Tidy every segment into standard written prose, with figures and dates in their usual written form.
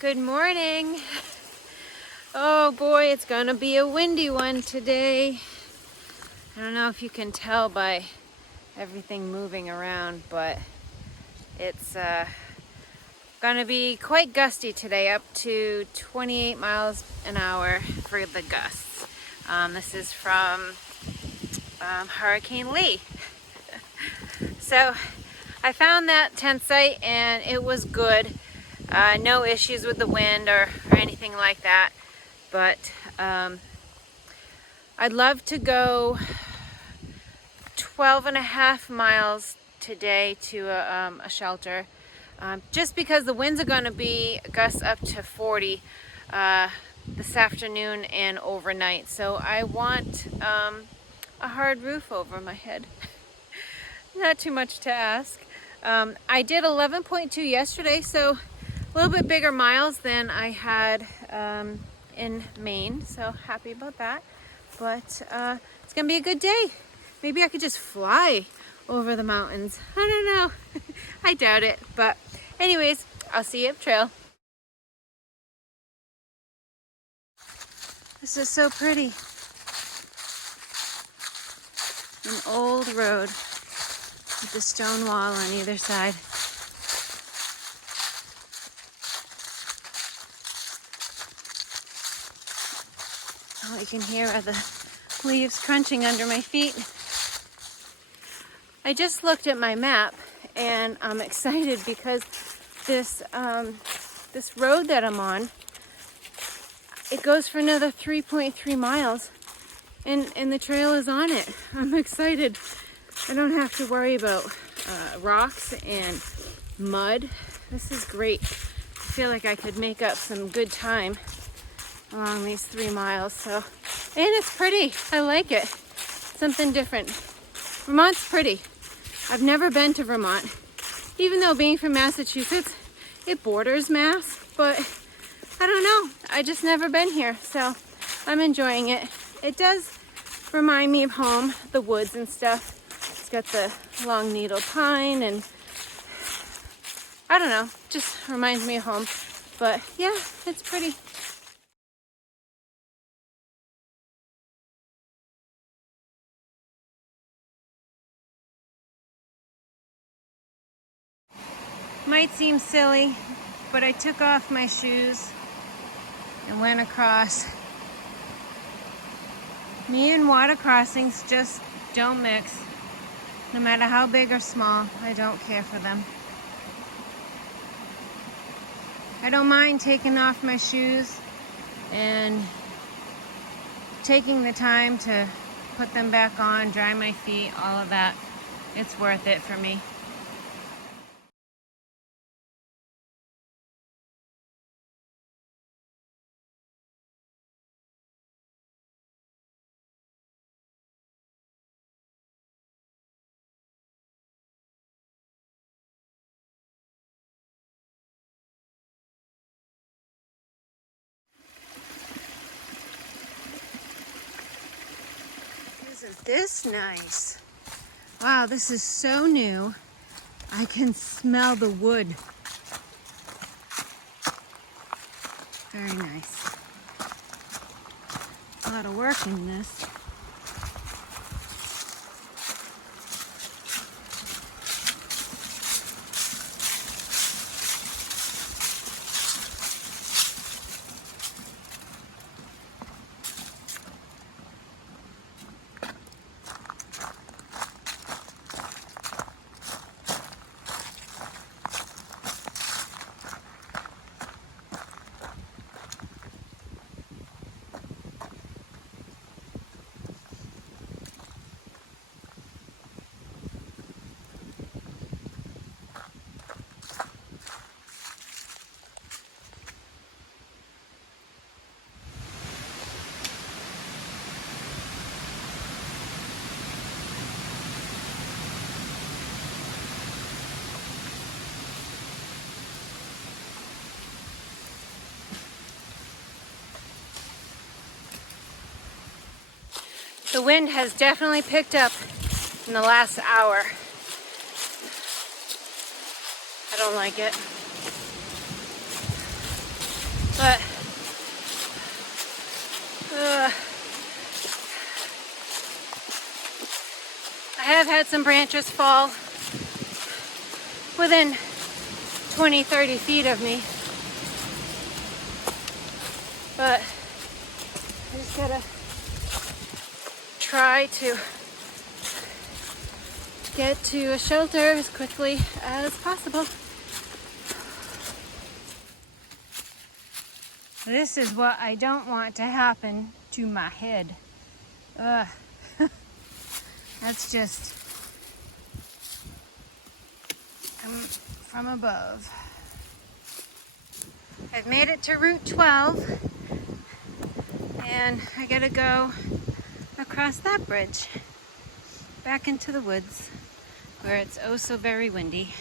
Good morning. Oh boy, it's gonna be a windy one today. I don't know if you can tell by everything moving around, but it's gonna be quite gusty today, up to 28 miles an hour for the gusts. This is from Hurricane Lee. So I found that tent site and it was good. No issues with the wind or anything like that, but I'd love to go 12 and a half miles today to a shelter, just because the winds are going to be gusts up to 40 this afternoon and overnight. So I want a hard roof over my head. Not too much to ask. I did 11.2 yesterday, so a little bit bigger miles than I had in Maine, so happy about that. But it's gonna be a good day. Maybe I could just fly over the mountains. I don't know. I doubt it, but anyways, I'll see you up trail. This is so pretty. An old road with the stone wall on either side. All you can hear are the leaves crunching under my feet. I just looked at my map and I'm excited because this road that I'm on, it goes for another 3.3 miles and the trail is on it. I'm excited. I don't have to worry about rocks and mud. This is great. I feel like I could make up some good time along these 3 miles. So, and it's pretty. I like it. Something different. Vermont's pretty. I've never been to Vermont. Even though being from Massachusetts, it borders Mass, but I don't know. I just never been here, so I'm enjoying it. It does remind me of home, the woods and stuff. It's got the long needle pine and I don't know, just reminds me of home. But yeah, it's pretty. Might seem silly, but I took off my shoes and went across. Me and water crossings just don't mix. No matter how big or small, I don't care for them. I don't mind taking off my shoes and taking the time to put them back on, dry my feet, all of that. It's worth it for me. Isn't this nice? Wow, this is so new. I can smell the wood. Very nice. A lot of work in this. The wind has definitely picked up in the last hour. I don't like it. But I have had some branches fall within 20-30 feet of me, but I just gotta try to get to a shelter as quickly as possible. This is what I don't want to happen to my head. Ugh. That's just from above. I've made it to Route 12, and I gotta go across that bridge back into the woods where it's oh so very windy.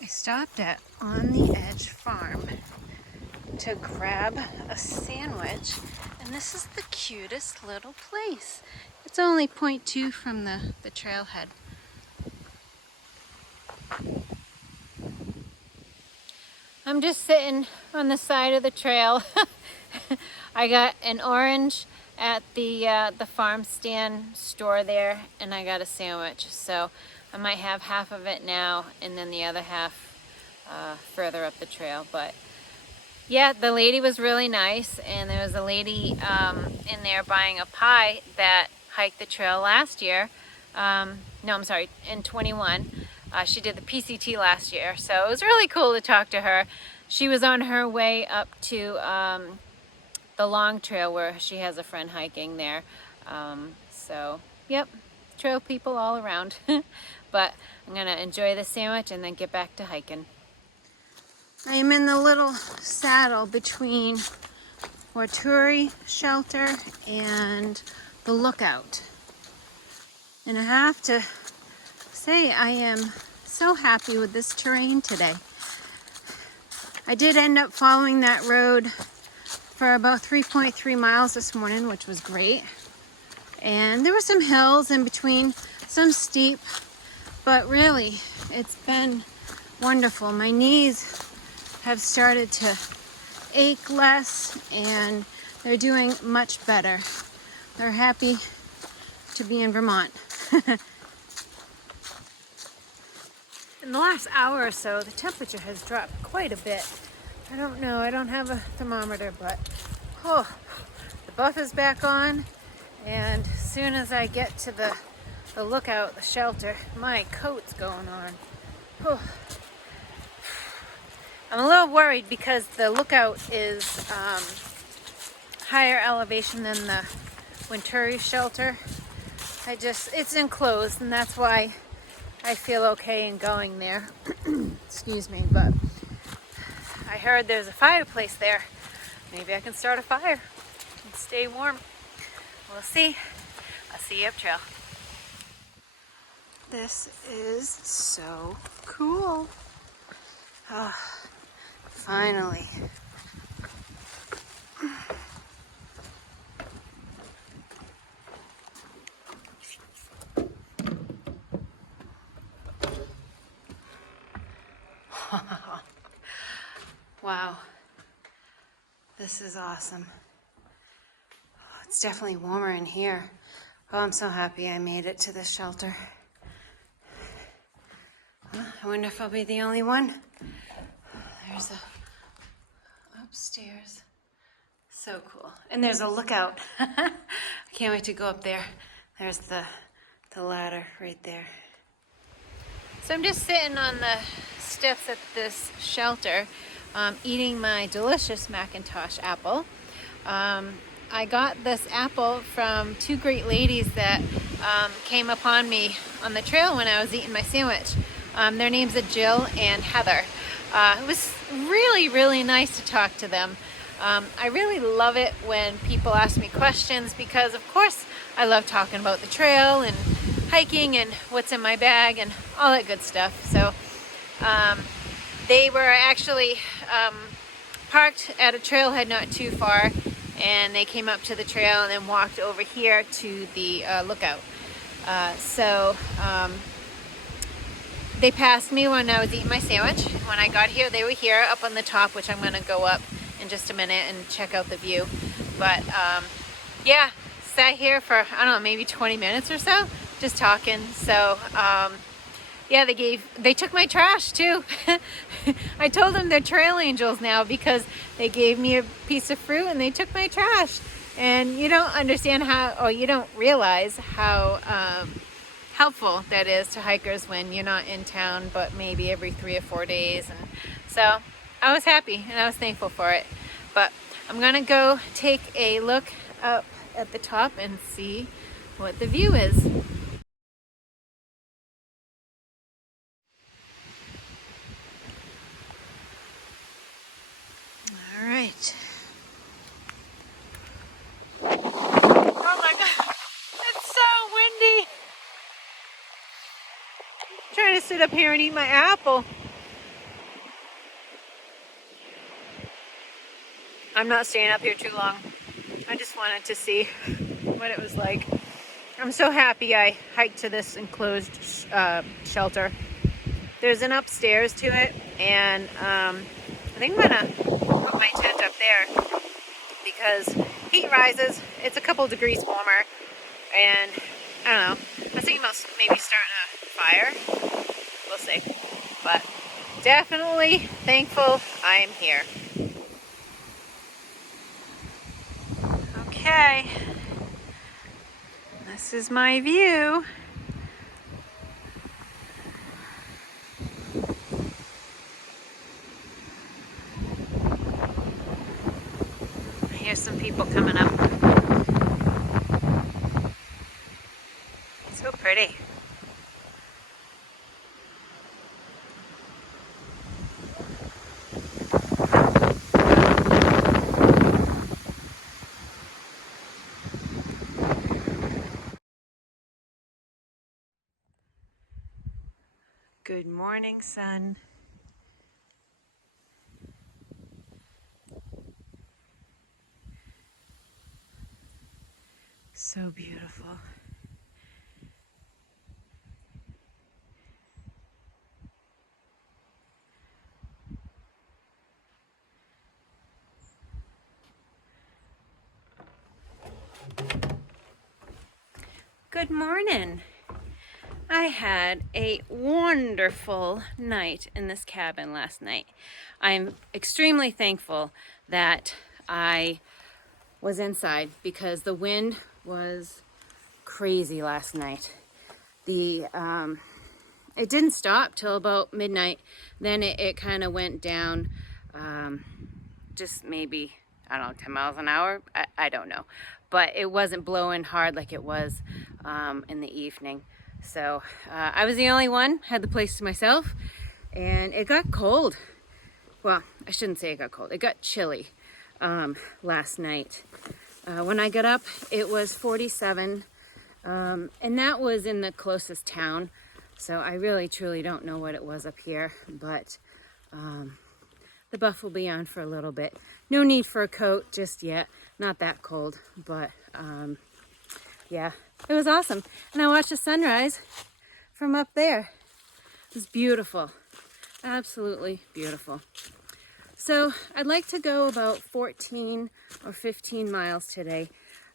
I stopped at On the Edge Farm to grab a sandwich, and this is the cutest little place. It's only 0.2 from the trailhead. I'm just sitting on the side of the trail. I got an orange at the farm stand store there, and I got a sandwich. So I might have half of it now, and then the other half further up the trail. But yeah, the lady was really nice, and there was a lady in there buying a pie that hiked the trail last year. No, I'm sorry, in 21. She did the PCT last year, so it was really cool to talk to her. She was on her way up to the long trail where she has a friend hiking there. So, yep, trail people all around. But I'm gonna enjoy the sandwich and then get back to hiking. I am in the little saddle between Waturi Shelter and the Lookout. And I have to say I am so happy with this terrain today. I did end up following that road for about 3.3 miles this morning, which was great. And there were some hills in between, some steep, but really it's been wonderful. My knees have started to ache less, and they're doing much better. They're happy to be in Vermont. In the last hour or so, the temperature has dropped quite a bit. I don't know, I don't have a thermometer, but oh, the buff is back on, and as soon as I get to the Lookout, the shelter, my coat's going on. Oh. I'm a little worried because the Lookout is higher elevation than the Waturi shelter. It's enclosed, and that's why I feel okay in going there. Excuse me, but I heard there's a fireplace there. Maybe I can start a fire and stay warm. We'll see. I'll see you up trail. This is so cool. Oh, finally. Wow, this is awesome. It's definitely warmer in here. Oh, I'm so happy I made it to the shelter. I wonder if I'll be the only one. There's a upstairs. So cool. And there's a lookout. I can't wait to go up there. There's the ladder right there. So I'm just sitting on the steps at this shelter, eating my delicious Macintosh apple. I got this apple from two great ladies that came upon me on the trail when I was eating my sandwich. Their names are Jill and Heather. It was really, really nice to talk to them. I really love it when people ask me questions because, of course, I love talking about the trail and hiking and what's in my bag and all that good stuff. So they were actually parked at a trailhead not too far, and they came up to the trail and then walked over here to the lookout. They passed me when I was eating my sandwich. When I got here, they were here up on the top, which I'm gonna go up in just a minute and check out the view. But yeah, sat here for, I don't know, maybe 20 minutes or so, just talking. So yeah, they took my trash too. I told them they're trail angels now because they gave me a piece of fruit and they took my trash. And you don't understand how, or you don't realize how helpful that is to hikers when you're not in town, but maybe every 3 or 4 days. And so I was happy and I was thankful for it. But I'm gonna go take a look up at the top and see what the view is. All right. Oh my God, it's so windy. I'm trying to sit up here and eat my apple. I'm not staying up here too long. I just wanted to see what it was like. I'm so happy I hiked to this enclosed shelter. There's an upstairs to it, and I think I'm gonna put my tent up there because heat rises. It's a couple degrees warmer, and I don't know. I was thinking about maybe starting a fire. We'll see. But definitely thankful I am here. Okay. This is my view. Here's some people coming up. So pretty. Good morning, sun. So beautiful. Good morning. I had a wonderful night in this cabin last night. I'm extremely thankful that I was inside because the wind was crazy last night. It didn't stop till about midnight. Then it kind of went down, just maybe, I don't know, 10 miles an hour. I don't know, but it wasn't blowing hard like it was in the evening. So I was the only one, had the place to myself, and it got cold. Well, I shouldn't say it got cold. It got chilly last night. When I got up, it was 47, and that was in the closest town. So I really, truly don't know what it was up here, but the buff will be on for a little bit. No need for a coat just yet. Not that cold, but yeah, it was awesome. And I watched the sunrise from up there. It was beautiful. Absolutely beautiful. So I'd like to go about 14 or 15 miles today.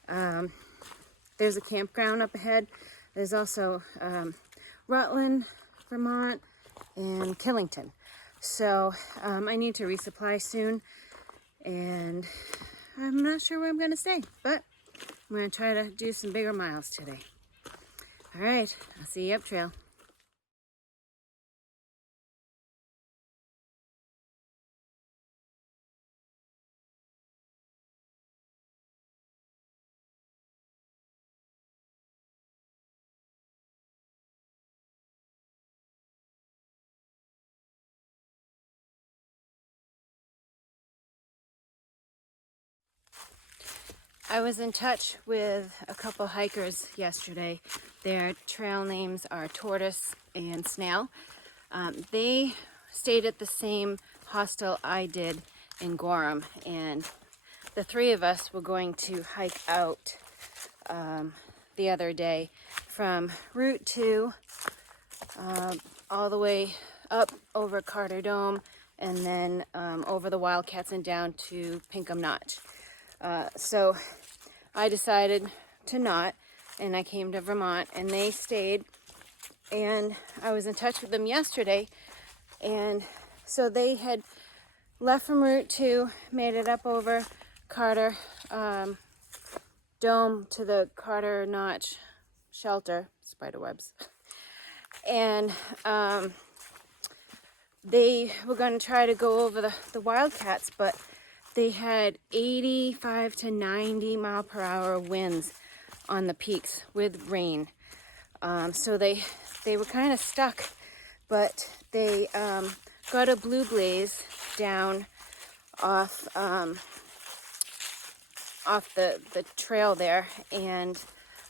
There's a campground up ahead. There's also Rutland, Vermont, and Killington. So I need to resupply soon, and I'm not sure where I'm going to stay, but I'm going to try to do some bigger miles today. All right, I'll see you up trail. I was in touch with a couple hikers yesterday. Their trail names are Tortoise and Snail. They stayed at the same hostel I did in Gorham, and the three of us were going to hike out the other day from Route 2 all the way up over Carter Dome, and then over the Wildcats and down to Pinkham Notch. So I decided to not, and I came to Vermont, and they stayed, and I was in touch with them yesterday, and so they had left from Route 2, made it up over Carter Dome to the Carter Notch shelter, spiderwebs, and they were going to try to go over the Wildcats, but they had 85 to 90 mile per hour winds on the peaks with rain. So they were kind of stuck, but they got a blue blaze down off the trail there, and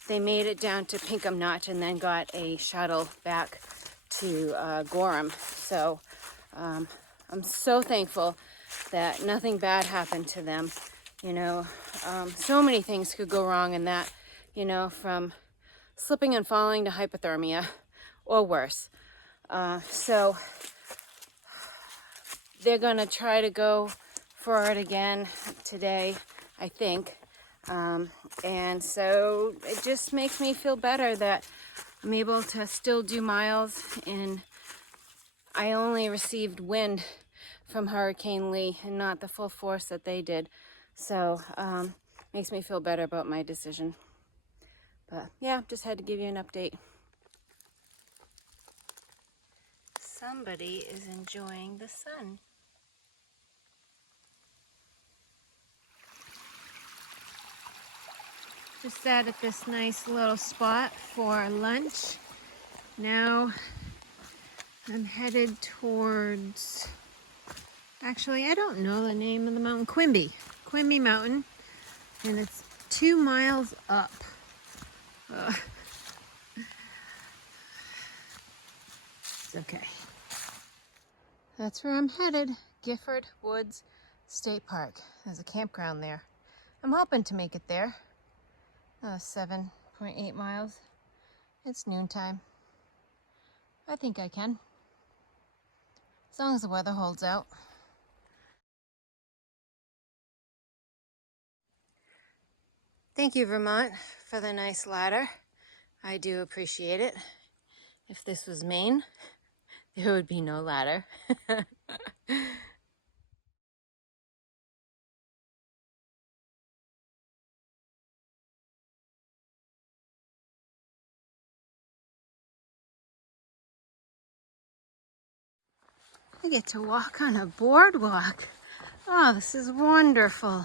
they made it down to Pinkham Notch and then got a shuttle back to Gorham. So I'm so thankful that nothing bad happened to them. You know, so many things could go wrong in that, you know, from slipping and falling to hypothermia or worse. So they're gonna try to go for it again today, I think. And so it just makes me feel better that I'm able to still do miles, and I only received wind from Hurricane Lee and not the full force that they did. So makes me feel better about my decision. But yeah, just had to give you an update. Somebody is enjoying the sun. Just sat at this nice little spot for lunch. Now I'm headed towards, actually I don't know the name of the mountain, Quimby Mountain, and it's 2 miles up. It's okay. That's where I'm headed, Gifford Woods State Park. There's a campground there. I'm hoping to make it there. 7.8 miles. It's noontime. I think I can, as long as the weather holds out. Thank you, Vermont, for the nice ladder. I do appreciate it. If this was Maine, there would be no ladder. I get to walk on a boardwalk. Oh, this is wonderful.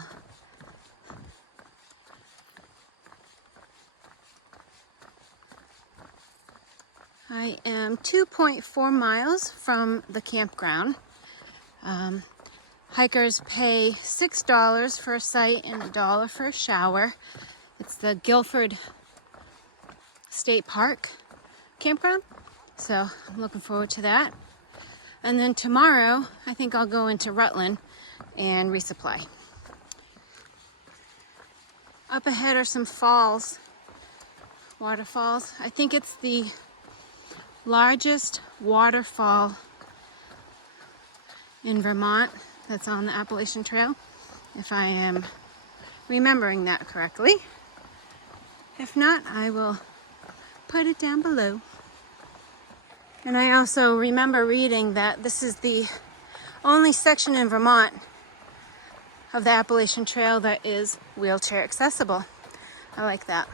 I am 2.4 miles from the campground. Hikers pay $6 for a site and $1 for a shower. It's the Guilford State Park campground, so I'm looking forward to that. And then tomorrow, I think I'll go into Rutland and resupply. Up ahead are some falls, waterfalls. I think it's the largest waterfall in Vermont that's on the Appalachian Trail, if I am remembering that correctly. If not, I will put it down below. And I also remember reading that this is the only section in Vermont of the Appalachian Trail that is wheelchair accessible. I like that.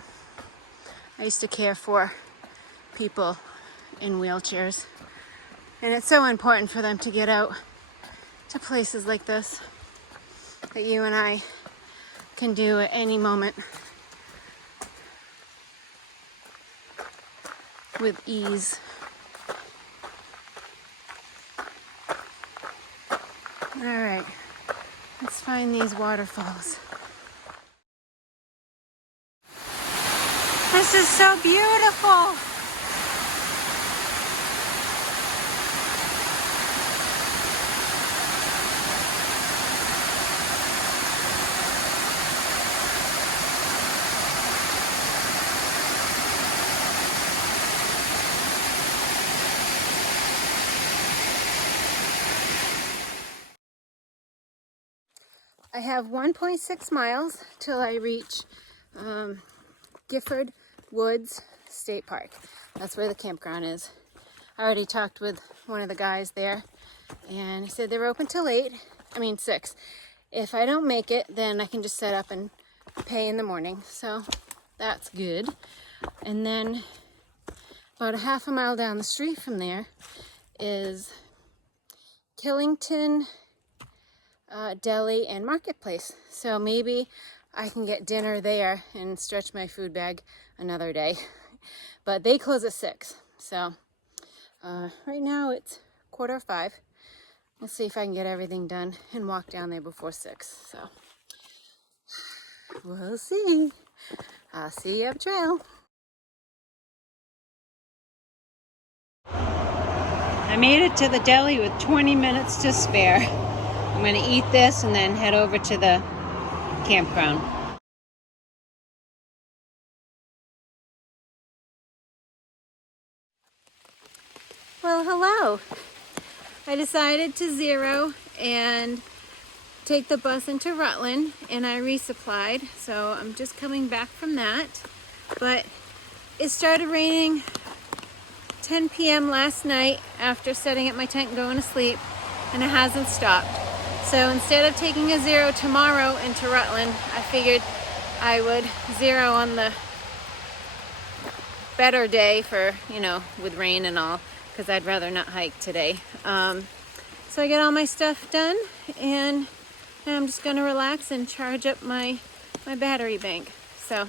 I used to care for people in wheelchairs, and it's so important for them to get out to places like this that you and I can do at any moment with ease. All right, let's find these waterfalls. This is so beautiful. I have 1.6 miles till I reach Gifford Woods State Park. That's where the campground is. I already talked with one of the guys there, and he said they were open till 6. If I don't make it, then I can just set up and pay in the morning, so that's good. And then about a half a mile down the street from there is Killington Deli and Marketplace. So maybe I can get dinner there and stretch my food bag another day. But they close at 6. So right now it's 4:45. We'll see if I can get everything done and walk down there before 6. So we'll see. I'll see you up trail. I made it to the deli with 20 minutes to spare. I'm going to eat this and then head over to the campground. Well, hello. I decided to zero and take the bus into Rutland, and I resupplied, so I'm just coming back from that. But it started raining 10 p.m. last night after setting up my tent and going to sleep, and it hasn't stopped. So instead of taking a zero tomorrow into Rutland, I figured I would zero on the better day for, with rain and all, because I'd rather not hike today. So I get all my stuff done, and I'm just going to relax and charge up my battery bank. So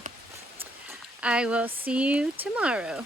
I will see you tomorrow.